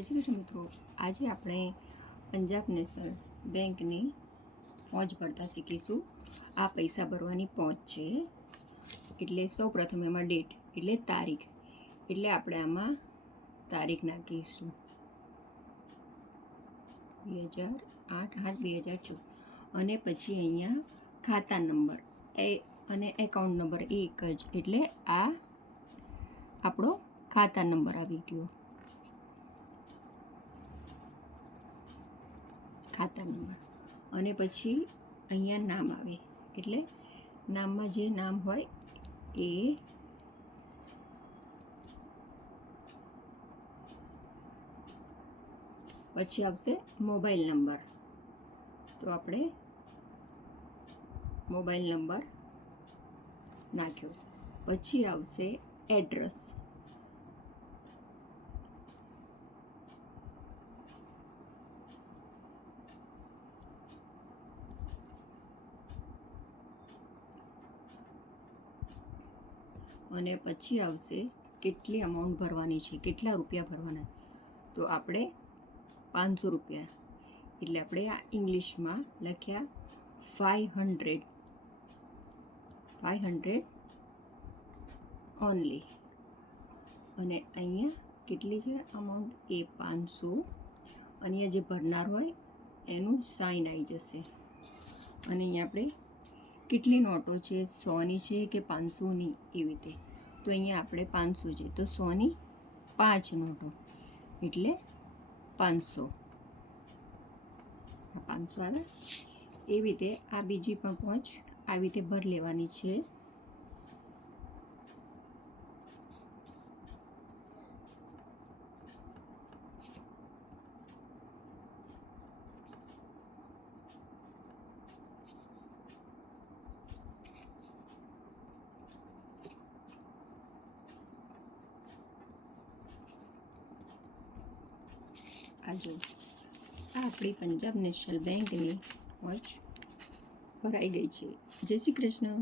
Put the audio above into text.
જય શ્રી કૃષ્ણ મિત્રો, આજે આપણે પંજાબ નેશનલ બેંકની પહોંચ ભરતા શીખીશું. આ પૈસા ભરવાની પહોંચ છે. એટલે સૌ પ્રથમ એમાં ડેટ એટલે તારીખ, એટલે આપણે આમાં તારીખ નાખીશું 2008/8/2014 અને પછી અહીંયા ખાતા નંબર અને એકાઉન્ટ નંબર એક જ, એટલે આ આપણો ખાતા નંબર આવી ગયો. ખાતા નંબર અને પછી અહીંયા નામ આવે, એટલે નામમાં જે નામ હોય એ પછી આવશે મોબાઈલ નંબર. તો આપણે મોબાઈલ નંબર નાખ્યો. પછી આવશે એડ્રેસ. અને પછી આવશે કેટલી અમાઉન્ટ ભરવાની છે, કેટલા રૂપિયા ભરવાના. તો આપણે 500 રૂપિયા, એટલે આપણે આ ઇંગ્લિશમાં લખ્યા 500 ઓનલી. અને અહીંયા કેટલી છે અમાઉન્ટ એ 500. અહીંયા જે ભરનાર હોય એનું સાઇન આવી જશે. અને અહીંયા આપણે કેટલી નોટો છે, 100ની છે કે 500ની, એવી રીતે. તો અહીંયા આપણે 500 છે, તો 100ની 5 નોટો એટલે 500. આ 500 આવે. એવી રીતે આ બીજી પણ પહોંચ આવી રીતે ભરી લેવાની છે. આ જો આ આપણી પંજાબ નેશનલ બેંકની પહોંચ ભરાઈ ગઈ છે. જય શ્રી કૃષ્ણ.